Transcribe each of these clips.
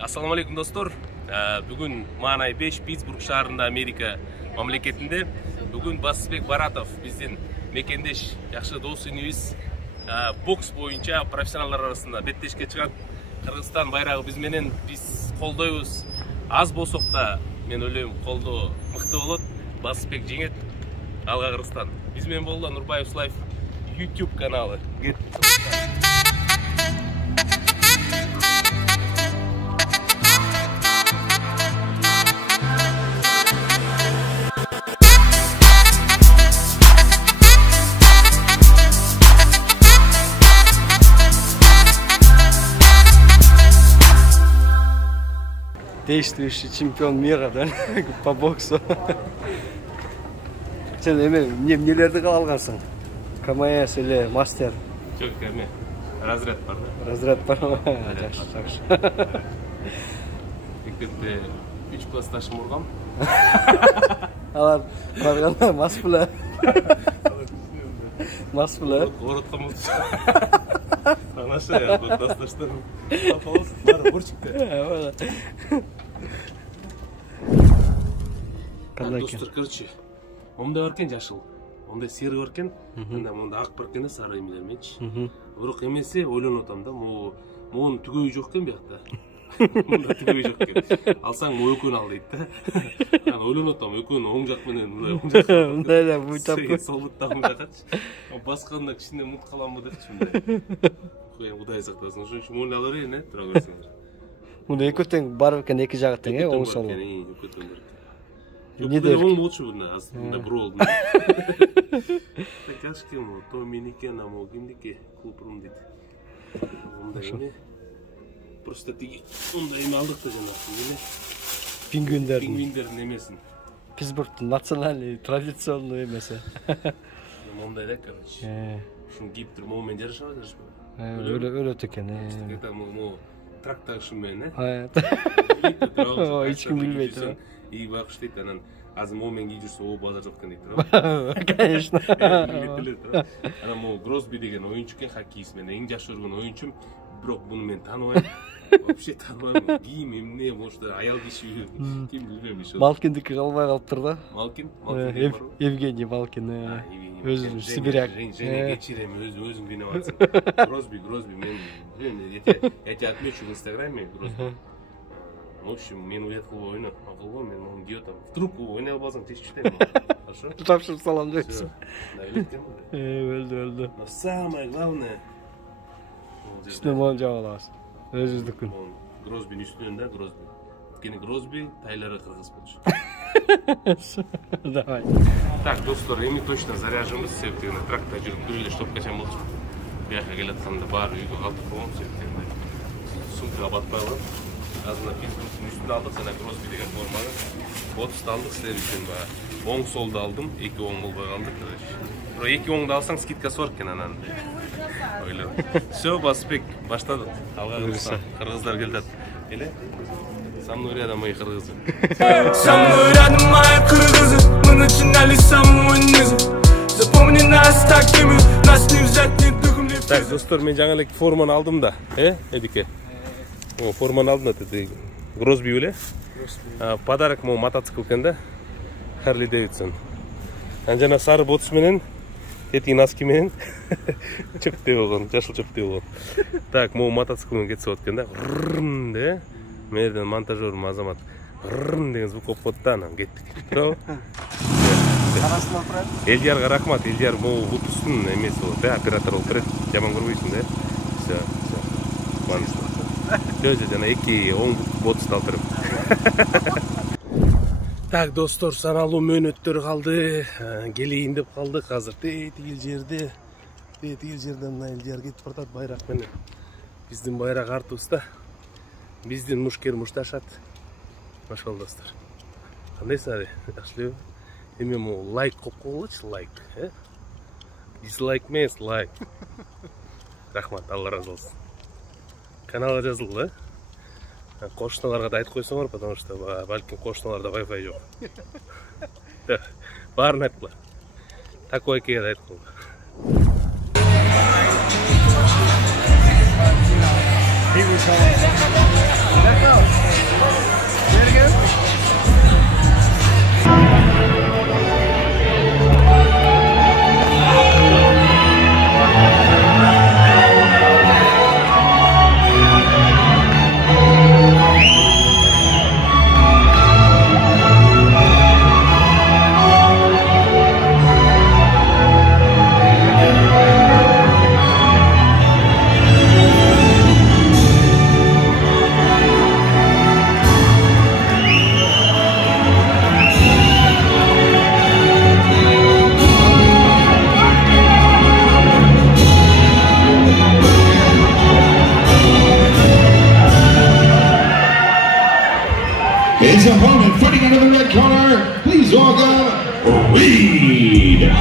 Assalamu alaikum dostlar. Bugün Manay 5 Pittsburgh şahrında Amerika mamleketinde. Bugün Basbek Baratov bizden mekendеш yaxşı dost inimiz. Boks boyunca profesyonallar arasında betteşke çıkan Kırgızstan bayrağı biz koldoyuz. Az bolsok da men ойлойм колдоо мыкты болот. Basbek жеңет. Алга Кыргызстан. Биз менен болду Нурбаев Life YouTube каналы. Действующий чемпион мира, да? По боксу. Sen nelerді қалғансың? КМС или мастер? Жоқ, кәме. Разряд бар да? Разряд бар ма? Жақшы. Мектепте 3 классташым ұрғам. Алар барғанда мас бұла. Мас бұла? Орытқам ұлды. Анаша я, классташтарым. Апалыз, бары борчикті. Достар, короче, онда бар кен жашыл, онда сері бар кен, онда ақ бар кен, сары емелер менші. Бірақ емесе ойлан отам да, моғын түгөй жоқ кен бияқта. Онда түгөй жоқ кен. Алсаң, мо өкөн ал дейді да. Ойлан отам, өкөн оң жақ менен, оң жақ. Онда да, бұйтап көн. Сол бұтта оң жақатшы. Басқанда кішінде мұт қалам бұ дәкші. Құдай сақтасын, үшін моғын алыр ене, тұра көрсіңдер. Мұнда екөттен бар өкен екі жағыттың, оң солы. Екөттен бар. Yok, oğlum oldu bunlar aslında bro oldu. Kaçkı mı? Dominik'e namı kimdiki kulpurum dedi. Onda yine prostatik onda yine aldık da canım. Pingvinlerin emesin. Pittsburgh'ın nasyonel tradisyonlu emesi. Onda edek kardeş. Şunu giyip durma o mencere şarkıdır mı? Öyle tükeni. İşte o trakta şunmen ne? Evet. Hiç kim bilmedi. İyi bak işte tanan az momen giydirse o bazar yapkan deydi. Конечно. Ana mo Grosby деген oyuncu ken hokkeyiст мен ең жаш өргөн oyunчум, бирок буну мен тааныбайм. Вообще тааныбайм. Кийим эмне, может, аял киши ким билбейм иши. Малкиндики калбай калыптыр да. Малкин? Евгений Малкин. Өзү сибиряк. Жене кечирем, өзүң бине атсың. Grosby мен эти отмечу в Инстаграме Grosby. В общем, мен уят кылып ойна, акылбы, мен onu диотам. Вдруг ойнай албасаң тешип читем. Хорошо? Тапшырып салам дейсиң. Өлдү. Но самое главное, үстүнө моон жаап алабыз. Өзүбүздүкүн. Grosby'nin üstünde Grosby. Gene Grosby, Тайлары кыргыз болчу. Давай. Так, достор, эми точно заряжымыз, себептен тракта жүрүп көрөлү, чтоб качан болчу. Бияка келатканда баары үйгө калтырып койгом, себептен сумкага батпай калат. Азына Питтсбургтун үстүнө алдык, жана Grosby деген форманы. 30 алдык, силер үчүн баягы. Оң солду алдым, 2 оң болбой калды, короче. Бирок 2 оңду алсаң скидкасы бар экен анан. Ойлойм. Всё, Басбек, баштадык. Алга Кыргызстан. Кыргыздар келди. Эле. Со мной рядом мои кыргызы. Со мной рядом мои кыргызы. Мы начинали с самого низа. Запомни нас такими, нас не взять, не духом, не. Так, достор, мен жаңа эле форманы алдым да. Эдике. О, форманы алдым да, деди. Grosby беле? Подарок мо мотоцикл экен да. Harley Davidson. Жана сары ботус менен, эти носки менен чөптөй болгон, жашыл чөптөй болгон. Так, мо мотоцикл менен кетип аткан да. Рррн де. Мерден монтажерым Азамат. Рррн деген звук коп котту, анан кеттик. Туурабы? Карасына турат. Элдиярга рахмат. Элдияр могу бутустун эмеси болот, оператор болуп турат. Жаман көрбөйсүң да. Всё. Жо, жана 2 оң ботусту алдырып. Так, достор, саналуу мөөнөттөр калды. Келейин деп калдык азыр. Тигил жерде мына Элдияр кетип баратат байрак менен. Биздин байрак артыбызда. Биздин мушкер мушташат. Машал достор. Кандайсың ари? Жакшы элеби? Эми мо лайк коюп койгулачы, лайк, Дизлайк эмес, лайк. Рахмат, Алла разы болсун. Каналга жазыл да. Кошуналарга да айтып койсоңор, потому что балким кошуналарда Wi-Fi жок. Баарын айткыла. Такой экен да айткыла. He was his opponent, fighting out of the red corner. Please welcome Reed.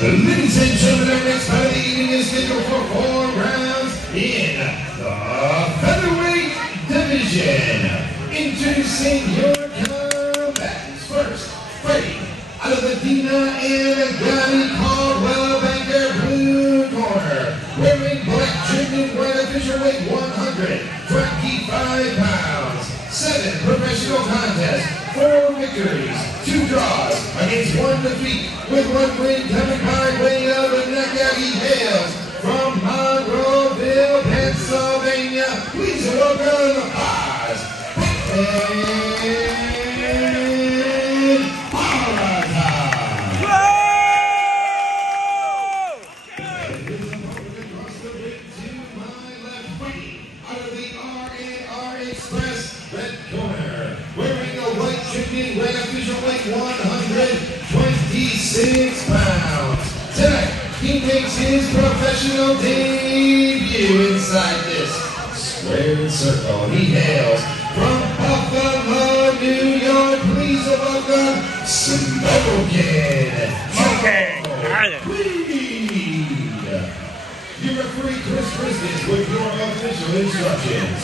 Ladies and gentlemen, our next fight of the evening is scheduled for 4 rounds in the featherweight division. Introducing your combatants. First, fighting out of the Dina and Gabby Caldwell Banker blue corner, wearing black trimmed in white official weight 125 pounds. 7 professional contests, 4 victories, 2 draws against 1 defeat, with 1 win coming by way of the knockout. He hails from Monroeville, Pennsylvania. Please welcome Oz and Paradise. Out of the R&R Express red corner, wearing a white trimmed red official weight 126 pounds. Tonight, he makes his professional debut inside this squared circle. He hails from Buffalo, New York. Please welcome Smokin. Reed. Your referee Chris Brisbane with your official instructions.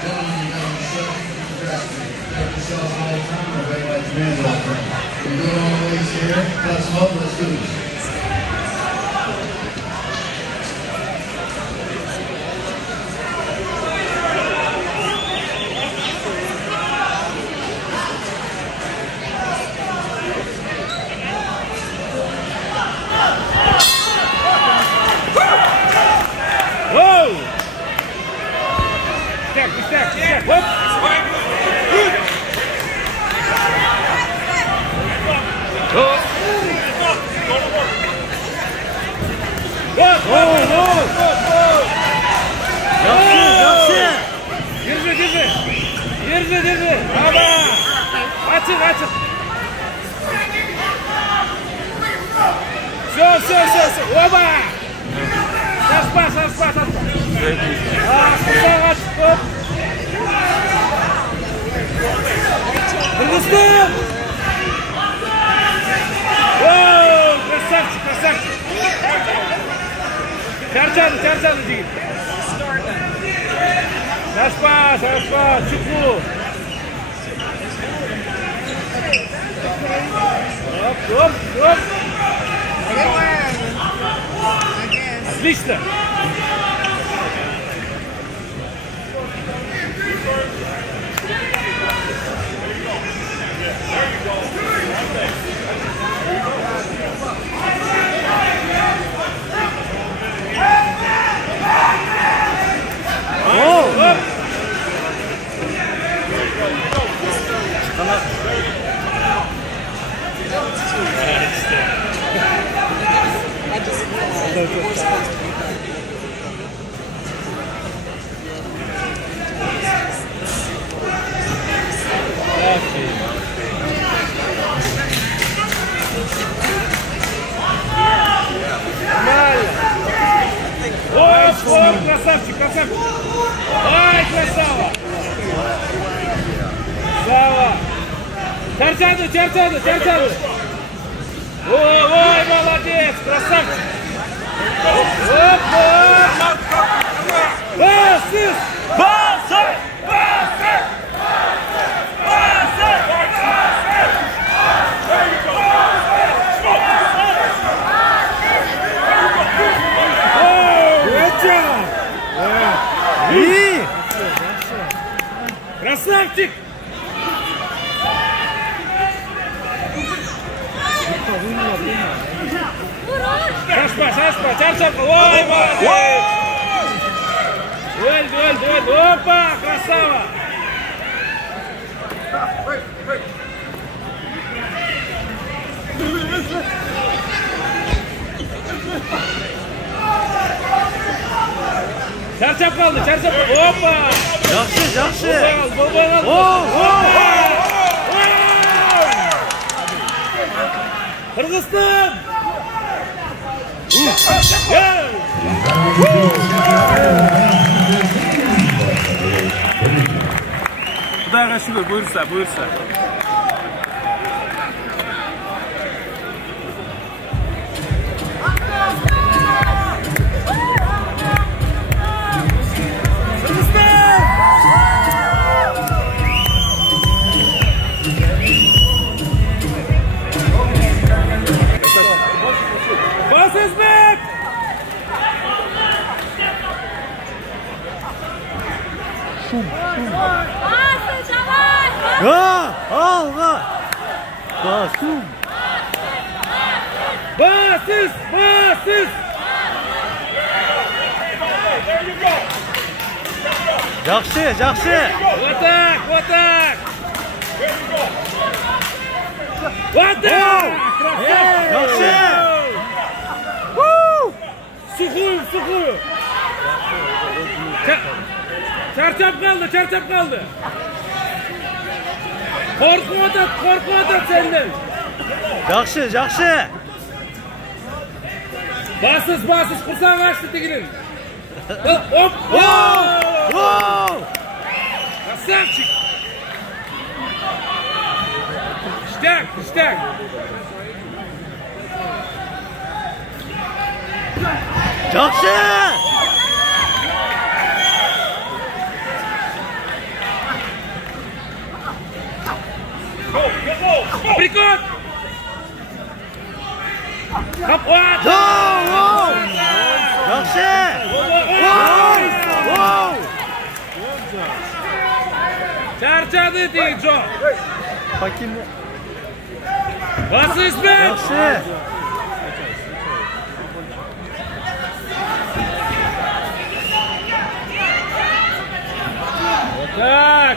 Gentlemen, you know yourself, protect yourselves all the time, everybody likes men all the time. We're doing all the ways here, let's smoke, let's do this. Держи. Aba. Açık. Все. Оба. Саспа. Стоп. Кыргызстан. Ооо, красавчик. Чарчады жигит. Саспа, чуку. Стоп. Отлично. Оп, красавчик. Ай, красава. Bravo. Чарчады. Ой, молодец, красавчик. Оп. Бассы. Красавчик! Шашпа, чарчапа, ой, молодец! Дуэль, опа, красава! Çarçap kaldı, çarçap kaldı. Hoppa! Yaxşı, yaxşı. Baba kaldı. Kırgızistan! Gel! Kudayga şükür, buyursa, buyursa. Bas İsmet! Ya, alga. Basum. Basız! Basız! Yaxşı, yaxşı. Vatak! Vatak! Vatak! Yaxşı. Sukuyor, sukuyor. Çarçap kaldı, çarçap kaldı. Korkma atat senden. Yaxşı, yaxşı. Basız, basız, kursağın açtı tigrin. Hop, hop. Красавчик. Ништяк, ништяк. Yaxşı. Aprikot. Kapot. Yaxşı. Çarçadı Tijo. Bakayım. Bas İsmet. Yaxşı. Tak.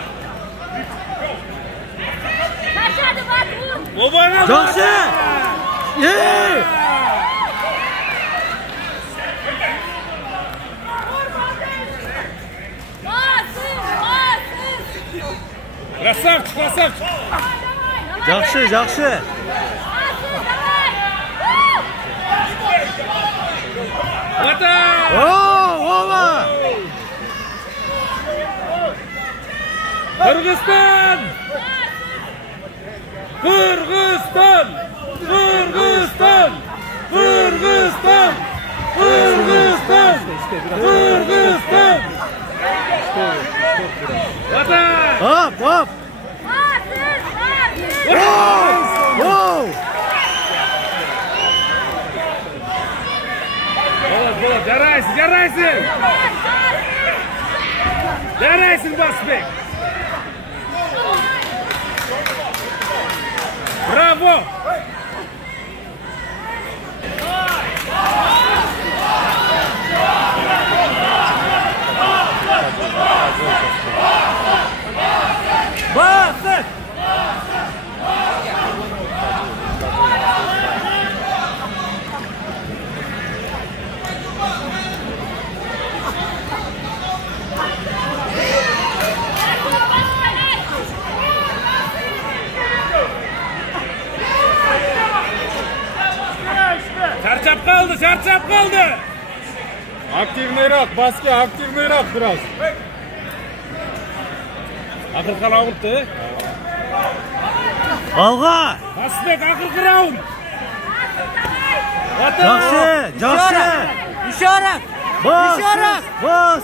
Babana Yaxşı. Ye. Красавчик, красавчик. Yaxşı, yaxşı. Atak. Ova. Kırgızistan. Kırgızistan. Kırgızistan. Kırgızistan. Kırgızistan. Kırgızistan. Atak. Hop, hop. Wow. Bola, jaraysiz, jaraysiz. Jaraysiz Basbek. Bravo. Basbek. Çarçap kaldı, çarçap kaldı. Aktivneyrak, baskı aktivneyrak biraz. Akırkı round'tu. Alga. Basbek akırkı round. Yaxşı, yaxşı. İşaret. Bas. İşaret. Bas.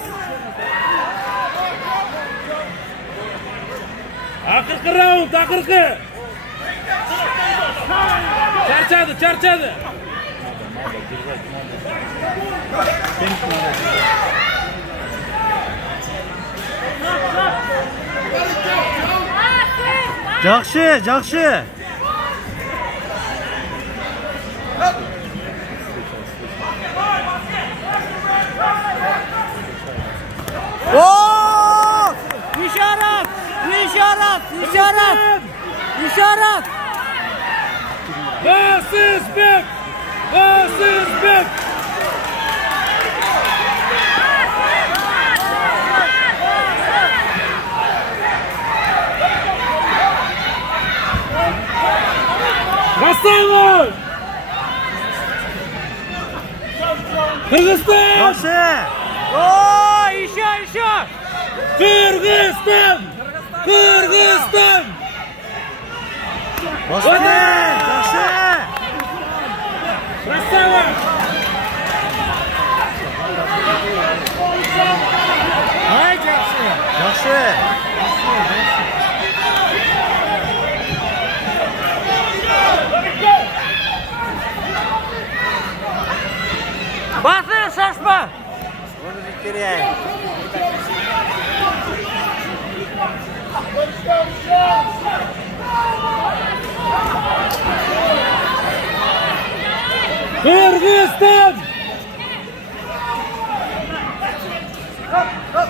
Akırkı round, akırkı. Çarçadı, çarçadı. Yaxşı, yaxşı. Oo! İşaret. İşaret. İşaret. İşaret. Basızbek. Basızbek. Krasava! Kırgızistan! Yaxshi. Oo, еще. Kırgızistan! Kırgızistan! Yaxshi. Krasava! Haydi yaxshi. Yaxshi. Basın, şaşma. Onu bitireyim. Kırgızistan!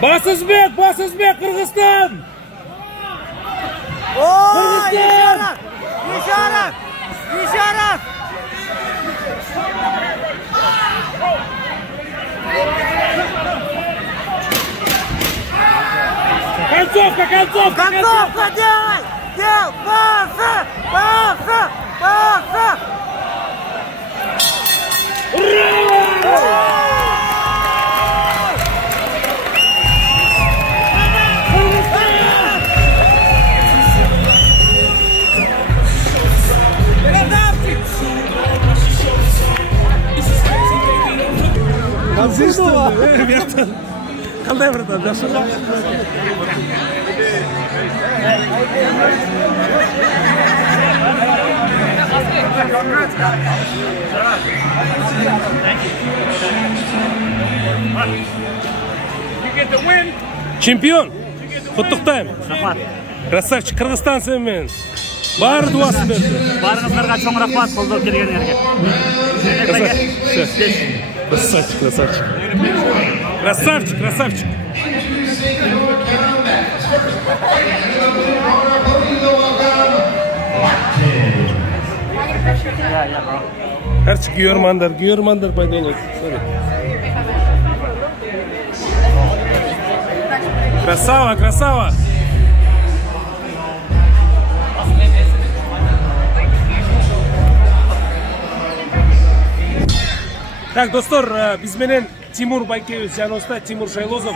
Basızbek Kırgızistan! Oo, Kırgızistan! İşaret. Концовка! Концовка делай! Басы! Қалдай братан, жақсы ма? Чемпион! Құттықтаймын. Рахмат. Красавчик, Қырғызстан сенімен. Бар дуасын берді. Барыңыздарға чоң рахмат қолдау келгендерге. Красавчик. Herçi güyormanlar пайда болады. Красава. Так, достор, bizmenен Тимур Байкевич жаныбызда, Тимур Шайлозов,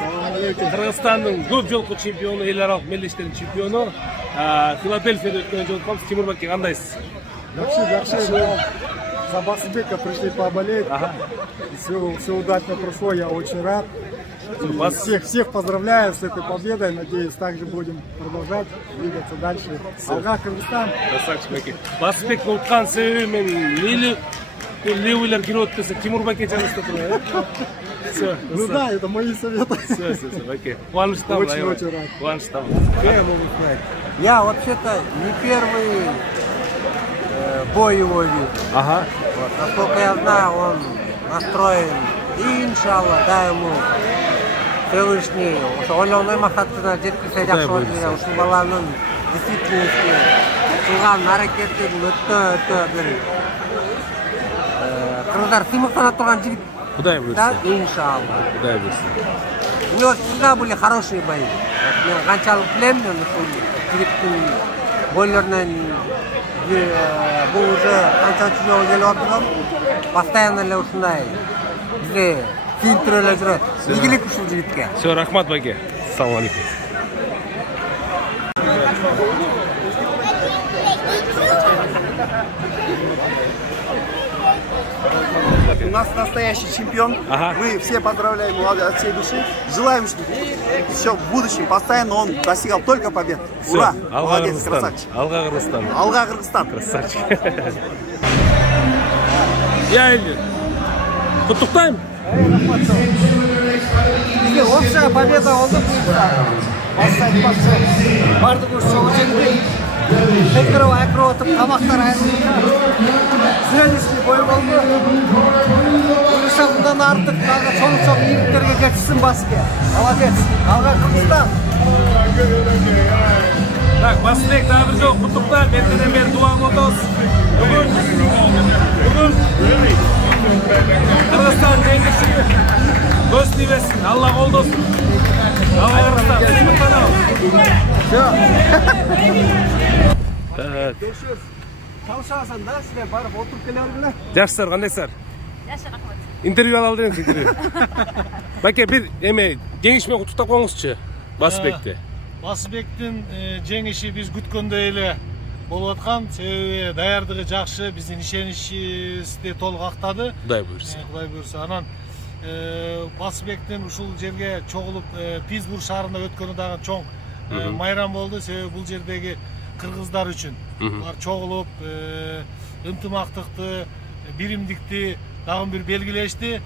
Кыргызстандын көп жолку чемпиону, эл аралык мелдештердин чемпиону. Филадельфияда өткөн жолкубуз. Тимур Байке, кандайсыз? Жақсы. За Басыбека пришли поболеть. Все удачно прошло, я очень рад. Всех поздравляю с этой победой. Надеюсь, также будем продолжать двигаться дальше. Алга, Кыргызстан. Красавчик Байке. Басыбектин уткан себеби мен левыйлар кирип өтпөсө Тимур Байке жаныбызда турат. Ну да, это мои советы. Все, Байке. Кубанычтамын. Очень рад. Кубанычтамын. Я вообще-то не первый бой его вижу. Ага. Вот, насколько я знаю, он настроен. И иншалла, дай ему Всевышний. Ойлауной мақсатына жеткізсе жақсы болады деген. Ушул баланын действительности кылган аракеттин өтө бир кыргыздар сыймыктана турган жигит. Кудай буйрса. Да, иншалла. Кудай буйрса. У него всегда были хорошие бои. Мен канчалык билем, мен ушул жигиттин бойлорунан бул уже канчанчы жолу келип отургам. Постоянно эле ушундай бизде кийинтирип эле жүрөт. Ийгилик ушул жигитке. Все, рахмат Байке. Ассаламу алейкум. У нас настоящий чемпион. Ага. Мы все поздравляем его от всей души. Желаем, чтобы все в будущем постоянно он достигал только побед. Ура! Молодец, красавчик. Алга Кыргызстан. Алга, Кыргызстан. Красавчик. Я Эльвир. Құттықтаймын. Бизге общая победа болду буюрса. Бардыгыбыз чогуу жеңдик. Секирип айкырып отуп, тамактар айрылды. Зрелищный бой болду. Буюрса мындан артык дагы чоң ийгиликтерге жетишсин Баске. Молодец. Алга Кыргызстан. Так, Басыбек дагы бир жолу құттықтаймын. Менден бери дуаң отосуз. Бүгүн Кыргызстан жеңиши көз тийбесин. Алла колдосун. Алла Кыргызстан. Так. Tanışasan da sizler barıp oturup gelebilirler. Жаштар кандайсыздар? Жакшы, рахмат. Интервью ала алдыңыз интервью. Баке бир эме жеңиш менен куттуктап коюңузчу Басыбекти. Басыбектин жеңиши биз күткөндөй эле болуп аткан. Себеби даярдыгы жакшы, биздин ишеничибизди толук актады. Кудай буйрса. Кудай буйрса. Анан Басыбектин ушул жерге чогулуп Питтсбург шаарында өткөнү дагы чоң майрам болду. Себеби бул жердеги кыргыздар үчүн алар чогулуп ынтымактыкты, биримдикти дагы бир белгилешти.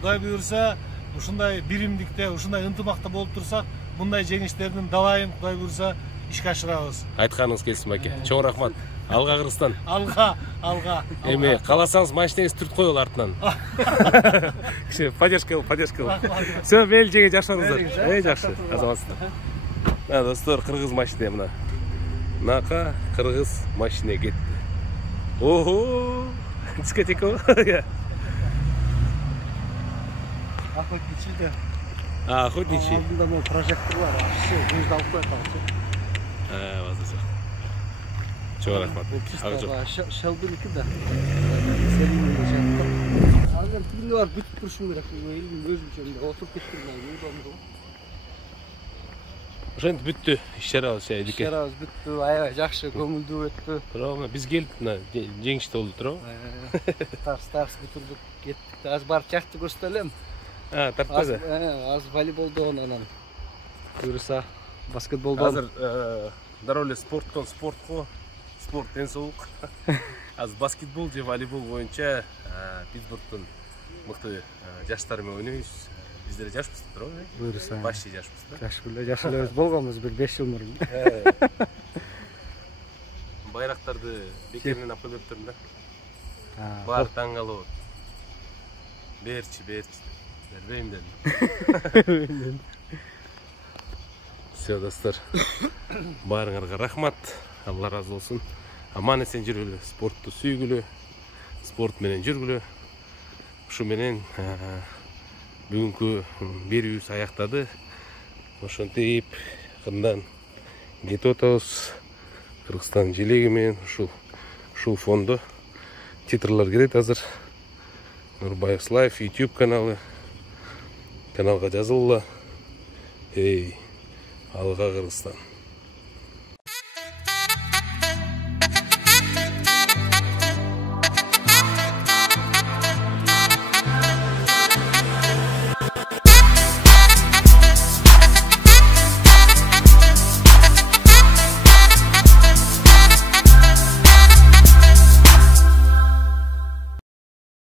Кудай буйрса, ушундай биримдикте, ушундай ынтымакта болуп турсак, мындай жеңиштердин далайын Кудай буйрса ишке ашырабыз. Айтканыңыз келсин баке. Чоң рахмат. Алга Кыргызстан. Алга. Эми каласаңыз машинеңизди түртүп коелу артынан. Кичи поддержка кыл. Всё, мейли жеңе жашаңыздар. Жакшы. Азаматсыздар. Достор, кыргыз машина мына. Нака кыргыз машина кетти. Ого! Дискотека. Охотничий да. Охотничий. Алдында мына прожектор бар. Все, көзді алып қояды. Вазасы. Чоң рахмат. Шелбиники да. Алган күнү бар, бүтүп турушум керек. Өзүмчө отуруп кеттим. Ошентип бүттү иш-чарабыз эдике. Иш-чарабыз бүттү, аябай жакшы, көңүлдүү өттү. Туурабы, биз келип мына жеңиште болду, туурабы? Тарс бүтүрдүк, кеттик. Аз барып жакты көрсөтө элем. Тартпады. Аз волейболдон анан. Буюрса, баскетболдон. Азыр дароо спорттон спортко, спорт ден соолук. Азыр баскетбол же волейбол боюнча Питтсбургтун мыкты жаштары менен ойнойбуз. Биздер жашпыз, туурабы? Буюрса. Башчы жашпыз да. Жаш элебиз болгонбуз бир 5 жыл мурун. Байрактарды бекеринен алып келиптир да. Бар таң калып. Берчи. Бербейм дедим. Все, достор. Баарыңарга рахмат. Алла разы болсун. Аман эсен жүргүлө, спортту сүйгүлө, спорт менен жүргүлө. Ушу менен бүгүнкү берүүбүз аяктады. Ошентип кындан кетип атабыз. Кыргызстан желеги менен ушул фондо титрлар кирет азыр. Нурбаев Лайф YouTube каналга жазылгыла. Алга Кыргызстан.